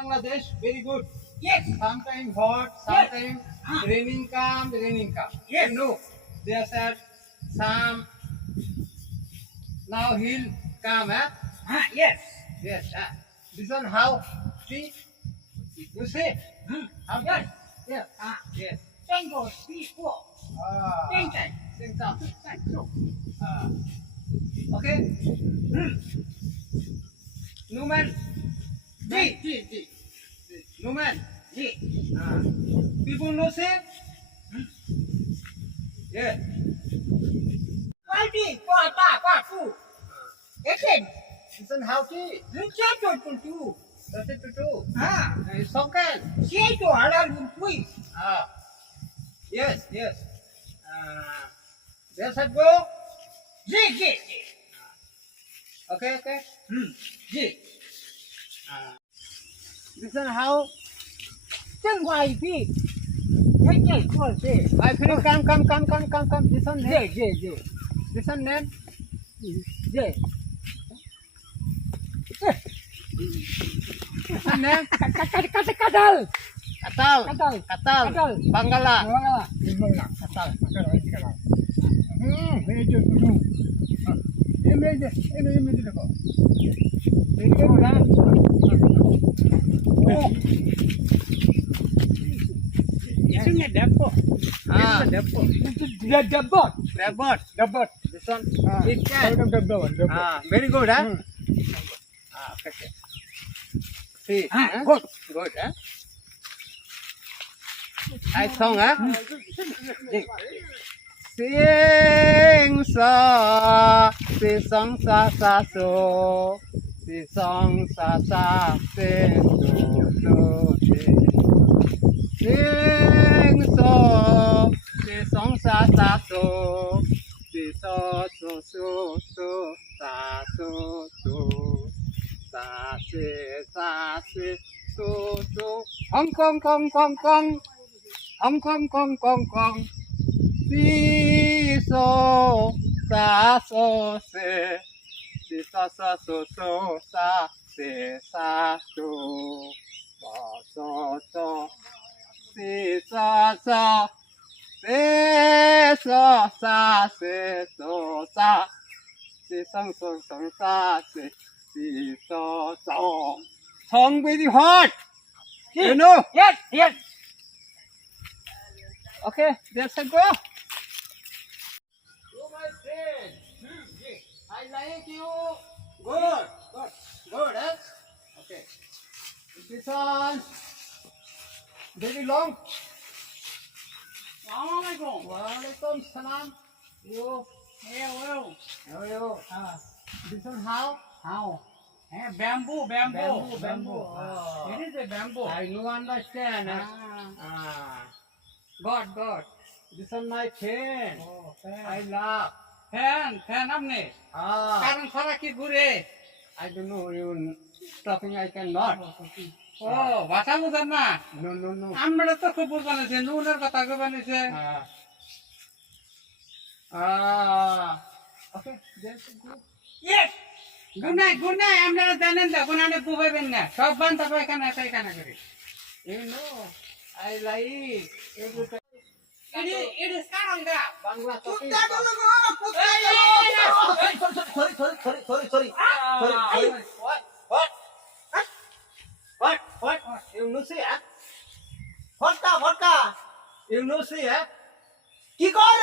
Bangladesh, very good. Yes. Sometimes hot, sometimes raining come, raining come. Yes. You know, there are some now hill come, eh? Yes. Yes. This one how? See? You see? How? Yes. Yes. Yes. Tango, C4. Sing time. Sing song. So. Okay. Numan. G. Numan. G. People know say? Yeah. Quality, Fu. Again. This one how to? Two. That's it to do. Sokan. Siento, halal, please. Yes, yes. There's a go. G. Okay, okay. G. This one how? Chân hoài phi. Hey, call say. I feel come. This one name. G. This one name. G. This one name. Kadal. Katal. Bangala. Kadal. Isn't it depot? Depot. This one. It can. Very good, huh? Okay. See. Good. Good, huh? I song, huh? Sing sa, si song sa so, si song sa si do si. Sing so, si song sa so, si so sa si so. Hong Kong. Si so se si so sa se sa so si so se sa se sa si song sa se si so song very hot. You know? Yes. Okay, there's a go. Oh, my friend. I like you. Good, huh? Okay. This one. Very long. Assalamualaikum. Walaikum salam. You. Well. How are you? This one how? How? Bamboo. Bamboo. It is a bamboo. I no understand. God. This one my pen. I love. Fan আপনি কারণ সারা কি ঘুরে I don't know. You stopping I cannot. ও ভাষা বুঝেন না No. আমরা তো খুব বানাইছে নুনের কথা কে বানাইছে Okay. There's a go. Yes good night আপনারা জানেন না গুনানে বুবাইবেন না সব বান তারপর এখানে করি You know. I like everything. it is কারঙ্গা Bangla talking. What? You know see, huh? ভটকা You know see, huh? কি কয়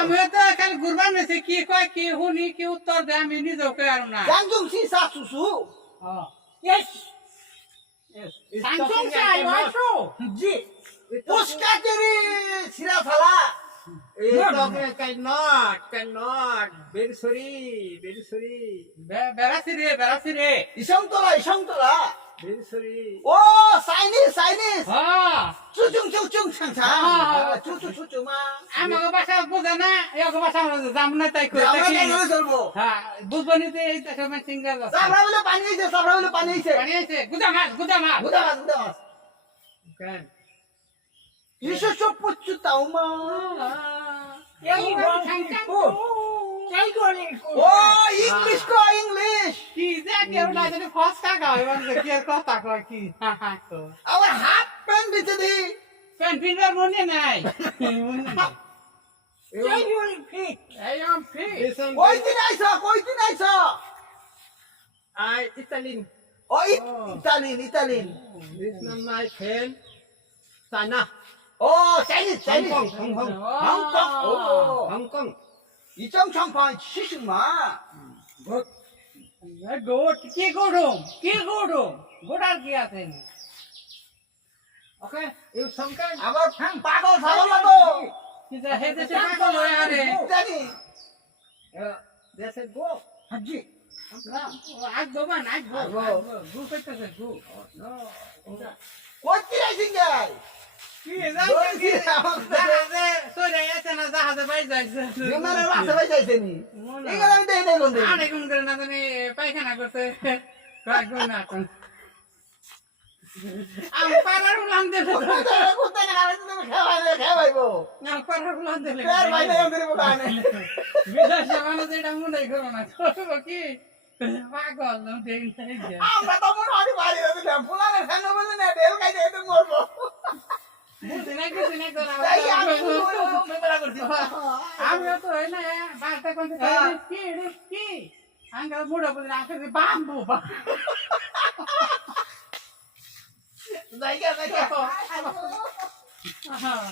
আমি তো এখানে ঘুরবার নেছি কি কয় কি হুনি কি উত্তর দেয় আমি নিজেও কে আর না জাংজুং সি সা সুসু yes Yes. It's Samsung talking I সাই cannot. ওয়াসু জি It's talking- পুষ্কা তেরি সিরা ফালা it's talking I cannot. Very sorry. বেরাসি রে ইসংতলা Very sorry. ও চাইনিজ হ্যাঁ চুচুং সাংসা চুচু মা আমাকে ভাষা বুঝে না এগো ভাষা জাম না তাই কই আমরা কেন চলবো হ্যাঁ বুঝবো নি এই দেশে মানে সিঙ্গেল আছে সাবরা বলে পানি আইছে পানি আছে গুদা মাছ গুদা মাছ Can. ইসো সব পুচ্ছু তাও মা এই সাংসাং ও ইংলিশ কো ইংলিশ কি যে কেউ না জানি ফসকা গায় মানে কি আর কথা কয় কি তো আবার হাফ প্যান্ট দিতে দি পেন ফিন্ডার মনে নাই এই আম ফি কই দিন আইছো I Italian. ও Italian This is my friend. Sana. ও চাইনিজ Hong Kong. হংকং ও Hong Kong. 이정 장판 시식마 গোট কি গরম গোটার কি আছে Okay. You some kind. আবার পাগল ছাগল না তো কি যা হেতে সে পাগল হয়ে আরে জানি They said go. হাজি আগ দোবান আগ Agbo. গু করতেছে গু No. কোটি রাইছিং গাই কি জাহাজে সরে আছে না জাহাজে বাই যাইছে বিমানের বাসা বাই যাইছেনি এগুলো আমি দেই কোন দিন আরে কোন করে না জানি পায়খানা করতে রাখবো না এখন আমি পারার উলান দিলে কোথায় না আমি তুমি খাওয়াইবো না পারার উলান দিলে ফের ভাই না আমাদের বাগানে বিদেশে মানুষ এটা মনে করো না করবো কি পাগল না দেখলে আমরা তো মনে হয় বাড়ি যাবে না ফুলানে ফেন বলে না ঢেল খাইতে এতে মরবো বুঝতে নাই কিছু নাই তোরা তাই আমি প্রিপার করছি আমিও তো হয় না বারটা কোন কি আঙ্গা মুড়ো বুঝে আসলে বাম্বু জায়গা জায়গা হ্যাঁ